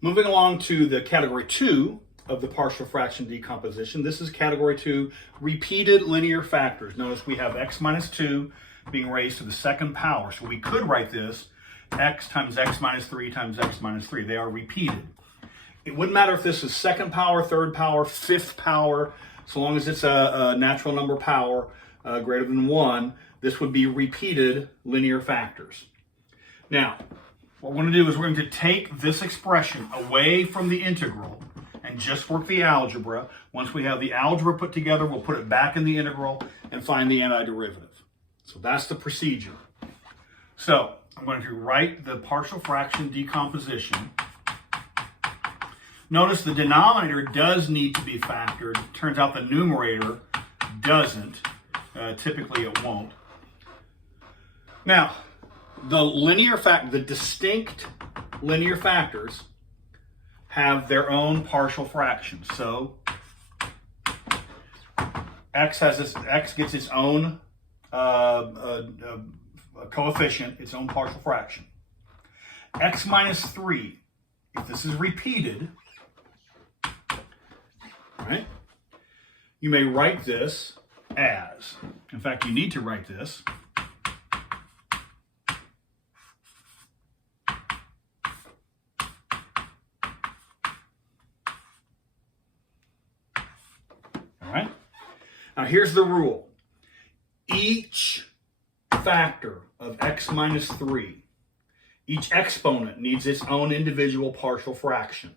Moving along to the category 2 of the partial fraction decomposition. This is category 2, repeated linear factors. Notice we have x minus 2 being raised to the second power. So we could write this x times x minus 3 times x minus 3. They are repeated. It wouldn't matter if this is second power, third power, fifth power, so long as it's a natural number power greater than 1, this would be repeated linear factors. Now, what we're going to do is we're going to take this expression away from the integral and just work the algebra. Once we have the algebra put together, we'll put it back in the integral and find the antiderivative. So that's the procedure. So I'm going to write the partial fraction decomposition. Notice the denominator does need to be factored. Turns out the numerator doesn't. Typically it won't. Now, the distinct linear factors have their own partial fractions. So x gets its own coefficient, its own partial fraction. X minus 3, if this is repeated, right, you may write this as, in fact, you need to write this Now here's the rule. Each factor of x minus 3, each exponent needs its own individual partial fraction.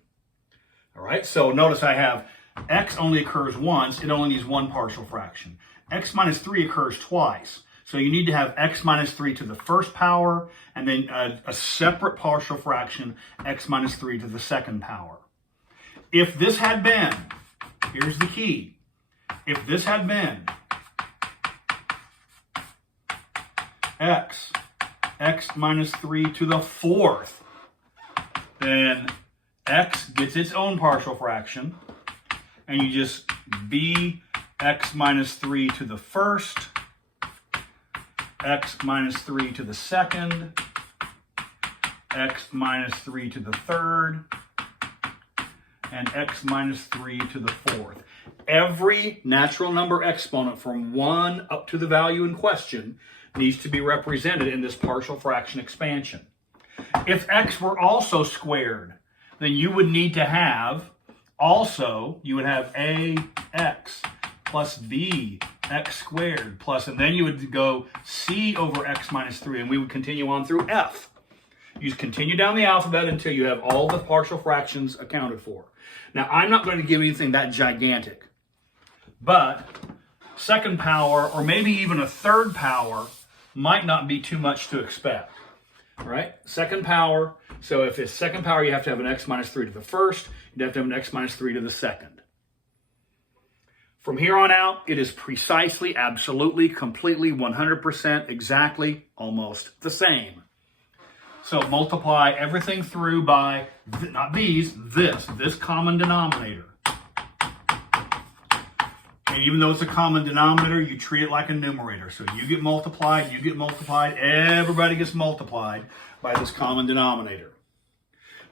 All right, so notice I have x only occurs once, it only needs one partial fraction. X minus 3 occurs twice. So you need to have x minus 3 to the first power and then a separate partial fraction, x minus 3 to the second power. If this had been, here's the key, if this had been x minus 3 to the fourth, then x gets its own partial fraction, and you just b x minus 3 to the first, x minus 3 to the second, x minus 3 to the third, and x minus 3 to the fourth. Every natural number exponent from 1 up to the value in question needs to be represented in this partial fraction expansion. If x were also squared, then you would need to have you would have ax plus b x squared plus, and then you would go c over x minus 3, and we would continue on through f. You just continue down the alphabet until you have all the partial fractions accounted for. Now, I'm not going to give anything that gigantic, but second power, or maybe even a third power, might not be too much to expect. All right, second power. So if it's second power, you have to have an x minus 3 to the first. You'd have to have an x minus 3 to the second. From here on out, it is precisely, absolutely, completely, 100%, exactly, almost the same. So multiply everything through by, not these, this common denominator. And even though it's a common denominator, you treat it like a numerator. So you get multiplied, everybody gets multiplied by this common denominator.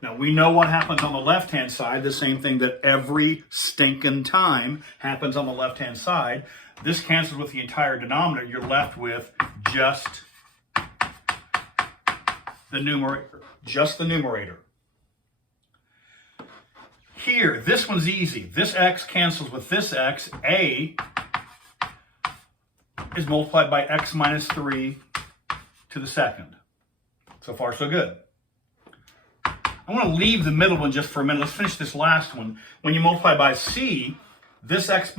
Now, we know what happens on the left-hand side, the same thing that every stinking time happens on the left-hand side. This cancels with the entire denominator. You're left with just the numerator. Here, this one's easy. This x cancels with this x. A is multiplied by x minus 3 to the second. So far, so good. I want to leave the middle one just for a minute. Let's finish this last one. When you multiply by c, this x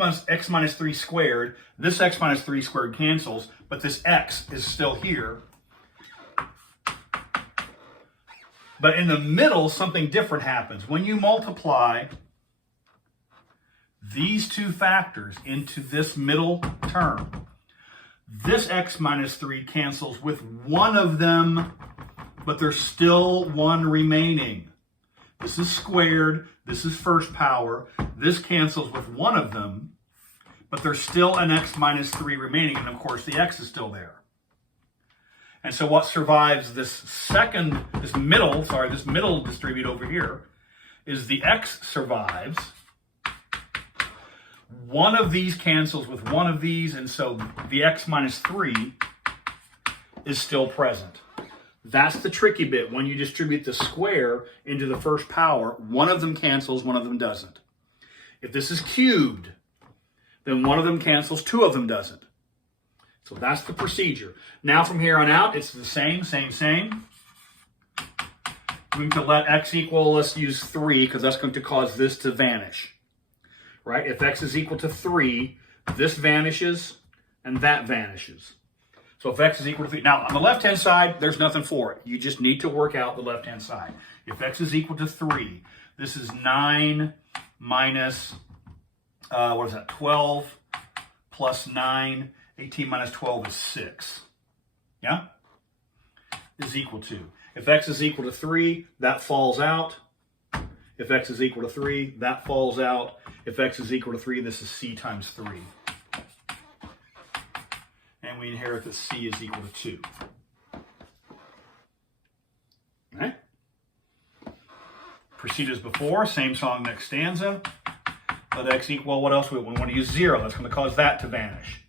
minus 3 squared, this x minus 3 squared cancels, but this x is still here. But in the middle, something different happens. When you multiply these two factors into this middle term, this x minus 3 cancels with one of them, but there's still one remaining. This is squared, this is first power, this cancels with one of them, but there's still an x minus 3 remaining, and of course the x is still there. And so what survives this middle distribute over here is the x survives. One of these cancels with one of these, and so the x minus 3 is still present. That's the tricky bit. When you distribute the square into the first power, one of them cancels, one of them doesn't. If this is cubed, then one of them cancels, two of them doesn't. So that's the procedure. Now from here on out, it's the same. We're going to let x equal, let's use 3, because that's going to cause this to vanish. Right? If x is equal to 3, this vanishes, and that vanishes. So if x is equal to 3, now on the left-hand side, there's nothing for it. You just need to work out the left-hand side. If x is equal to 3, this is 9 minus, 12 plus 9. 18 minus 12 is 6. Yeah? Is equal to. If x is equal to 3, that falls out. If x is equal to 3, that falls out. If x is equal to 3, this is c times 3. And we inherit that c is equal to 2. All right? Proceed as before. Same song, next stanza. Let x equal, what else? We want to use 0. That's going to cause that to vanish.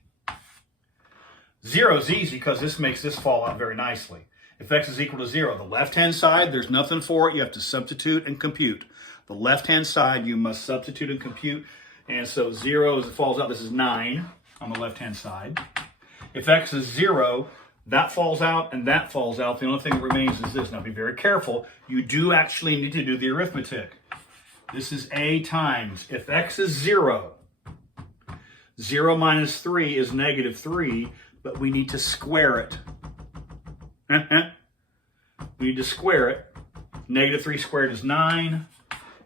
0 is easy because this makes this fall out very nicely. If x is equal to 0, the left-hand side, there's nothing for it. You have to substitute and compute. The left-hand side, you must substitute and compute. And so 0, as it falls out, this is 9 on the left-hand side. If x is 0, that falls out and that falls out. The only thing that remains is this. Now be very careful. You do actually need to do the arithmetic. This is a times. If x is 0, 0 minus 3 is negative 3. But we need to square it. We need to square it. Negative 3 squared is 9.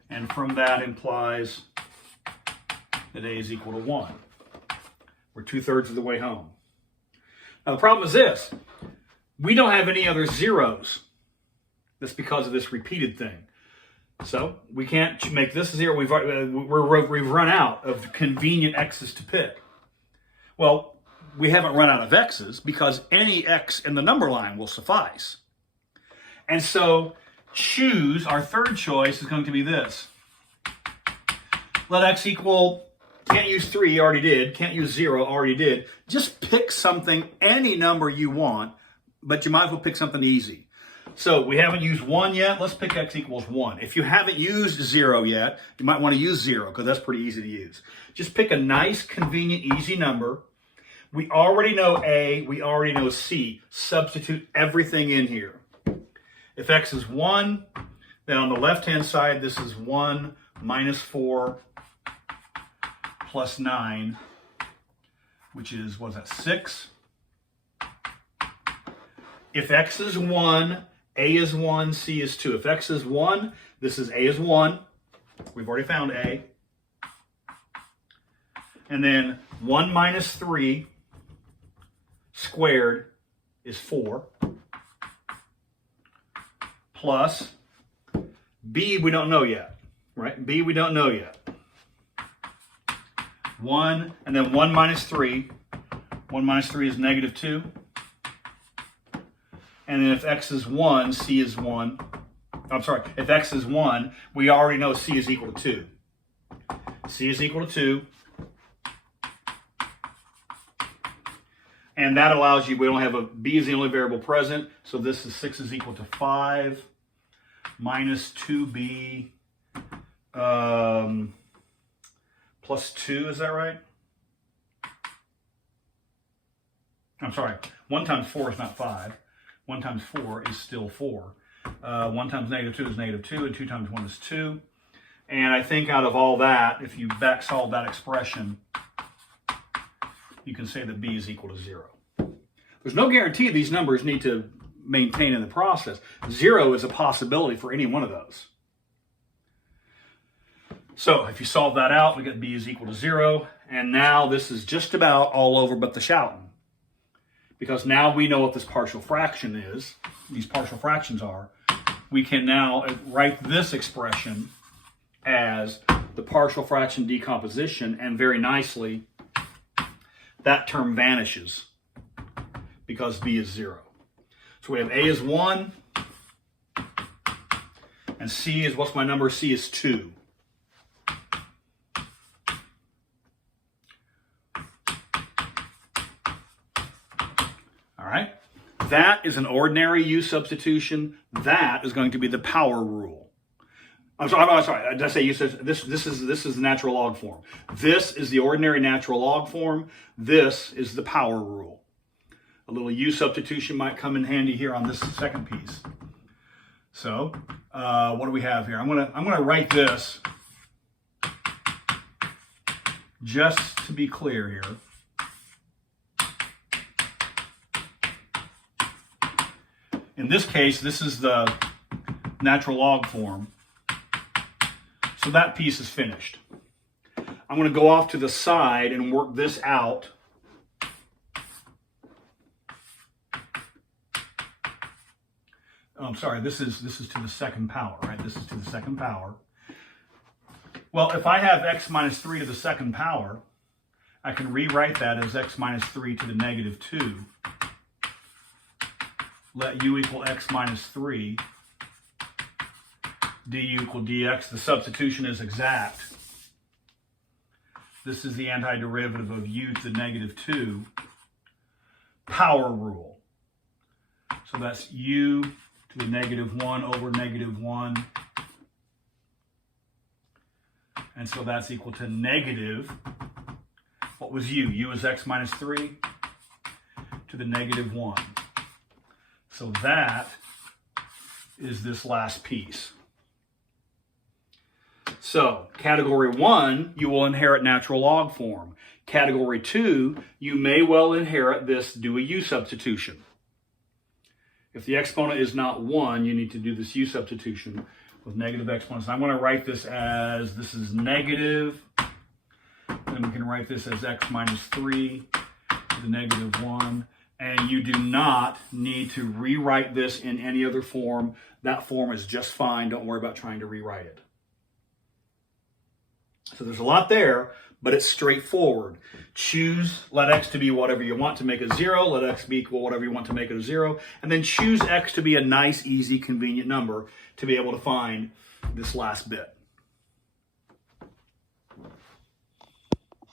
And from that implies that a is equal to 1. We're 2/3 of the way home. Now the problem is this. We don't have any other zeros. That's because of this repeated thing. So we can't make this 0. We've run out of convenient x's to pick. Well, we haven't run out of x's because any x in the number line will suffice. And so choose, our third choice is going to be this. Let x equal, can't use 3, already did. Can't use 0, already did. Just pick something, any number you want, but you might as well pick something easy. So we haven't used 1 yet. Let's pick x equals 1. If you haven't used 0 yet, you might want to use 0 because that's pretty easy to use. Just pick a nice, convenient, easy number. We already know A, we already know C. Substitute everything in here. If x is 1, then on the left-hand side, this is 1 minus 4 plus 9, which is, what is that, 6? If x is 1, A is 1, C is 2. If x is 1, this is A is 1. We've already found A. And then 1 minus 3 squared is 4. Plus B we don't know yet, right? B we don't know yet. 1, and then 1 minus 3. 1 minus 3 is negative 2. And then if x is 1, C is 1. I'm sorry, if x is 1, we already know C is equal to 2. C is equal to 2. And that allows you, we don't have a, B is the only variable present, so this is 6 is equal to 5 minus 2B plus 2, is that right? I'm sorry, 1 times 4 is not 5. 1 times 4 is still 4. 1 times negative 2 is negative 2, and 2 times 1 is 2. And I think out of all that, if you back solve that expression, you can say that B is equal to 0. There's no guarantee these numbers need to maintain in the process. 0 is a possibility for any one of those. So if you solve that out, we get B is equal to 0. And now this is just about all over but the shouting. Because now we know what this partial fraction is, these partial fractions are. We can now write this expression as the partial fraction decomposition, and very nicely, that term vanishes because B is 0. So we have A is 1, And C is, what's my number? C is 2. All right. That is an ordinary U substitution. That is going to be the power rule. I'm sorry. Did I say U substitution? This is the natural log form. This is the ordinary natural log form. This is the power rule. A little U substitution might come in handy here on this second piece. So, what do we have here? I'm gonna write this just to be clear here. In this case, this is the natural log form. So that piece is finished. I'm going to go off to the side and work this out. Oh, I'm sorry, this is to the second power, right? This is to the second power. Well, if I have x minus 3 to the second power, I can rewrite that as x minus 3 to the negative 2. Let u equal x minus 3. du equal dx. The substitution is exact. This is the antiderivative of u to the negative 2. Power rule. So that's u to the negative 1 over negative 1. And so that's equal to negative, what was u? U is x minus 3 to the negative 1. So that is this last piece. So, category 1, you will inherit natural log form. Category 2, you may well inherit this, do a u substitution. If the exponent is not 1, you need to do this u substitution with negative exponents. I'm going to write this as, this is negative, then we can write this as x minus 3 to the negative 1. And you do not need to rewrite this in any other form. That form is just fine. Don't worry about trying to rewrite it. So there's a lot there, but it's straightforward. Choose, let x to be whatever you want to make it 0. Let x be equal whatever you want to make it a 0. And then choose x to be a nice, easy, convenient number to be able to find this last bit.